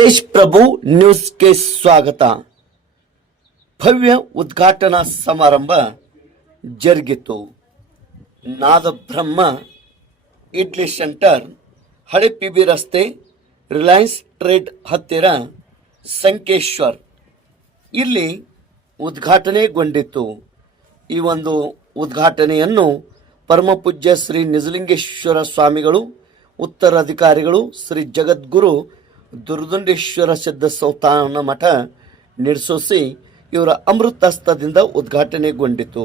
ತೇಜ್ ಪ್ರಭು ನ್ಯೂಸ್ಗೆ ಸ್ವಾಗತ. ಭವ್ಯ ಉದ್ಘಾಟನಾ ಸಮಾರಂಭ ಜರುಗಿತು. ನಾದಬ್ರಹ್ಮ, ಇಡ್ಲಿ ಸೆಂಟರ್ ಹಳೆ ಪಿ ಬಿ ರಸ್ತೆ, ರಿಲಯನ್ಸ್ ಟ್ರೇಡ್ ಹತ್ತಿರ ಸಂಕೇಶ್ವರ್. ಇಲ್ಲಿ ಉದ್ಘಾಟನೆಗೊಂಡಿತು. ಈ ಒಂದು ಉದ್ಘಾಟನೆಯನ್ನು ಪರಮಪೂಜ್ಯ ಶ್ರೀ ನಿಜಲಿಂಗೇಶ್ವರ ಸ್ವಾಮಿಗಳು, ಉತ್ತರಾಧಿಕಾರಿಗಳು ಶ್ರೀ ಜಗದ್ಗುರು ದುರ್ದುಂಡೇಶ್ವರ ಸಿದ್ಧ ಸೌತಾನ ಮಠ ನಿರ್ಸೋಸಿ ಇವರ ಅಮೃತಾಸ್ತದಿಂದ ಉದ್ಘಾಟನೆಗೊಂಡಿತು.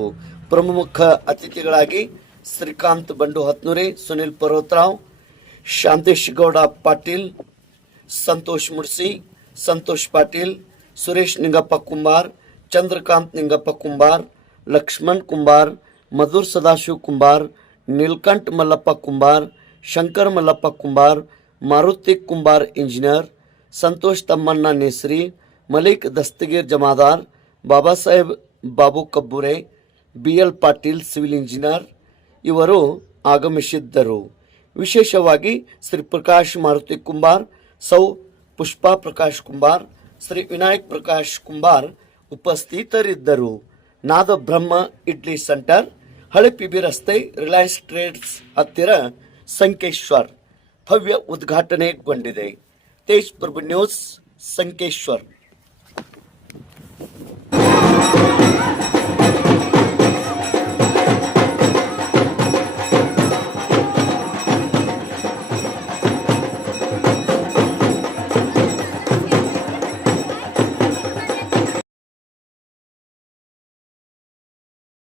ಪ್ರಮುಖ ಅತಿಥಿಗಳಾಗಿ Shrikant Bandu Hatnuri, Sunil Parvatrao, Shantesh Gowda Patil, Santosh Mudsi, Santosh Patil, Suresh Ningappa Kumbar, Chandrakant Ningappa Kumbar, Laxman Kumbar, Madhur Sadashiv Kumbar, Neelkanth Mallappa Kumbar, Shankar Mallappa Kumbar Maruti Kumbar engineer, Santosh Tammanna Nesri, Malik Dastagir Jamadar, Baba Saheb Babu Kabbure B L Patil civil engineer ಇವರು ಆಗಮಿಸಿದ್ದರು. ವಿಶೇಷವಾಗಿ ಶ್ರೀ ಪ್ರಕಾಶ್ ಮಾರುತಿ ಕುಂಬಾರ್, ಸೌ ಪುಷ್ಪಾ ಪ್ರಕಾಶ್ ಕುಂಬಾರ್, ಶ್ರೀ ವಿನಾಯಕ್ ಪ್ರಕಾಶ್ ಕುಂಬಾರ್ ಉಪಸ್ಥಿತರಿದ್ದರು. Nada Brahma idli centre, ಹಳೆ P B ರಸ್ತೆ, Reliance trades ಹತ್ತಿರ ಸಂಕೇಶ್ವರ್. ಭವ್ಯ ಉದ್ಘಾಟನೆಗೊಂಡಿದೆ ತೇಜ್ ಪ್ರಭು ನ್ಯೂಸ್ ಸಂಕೇಶ್ವರ್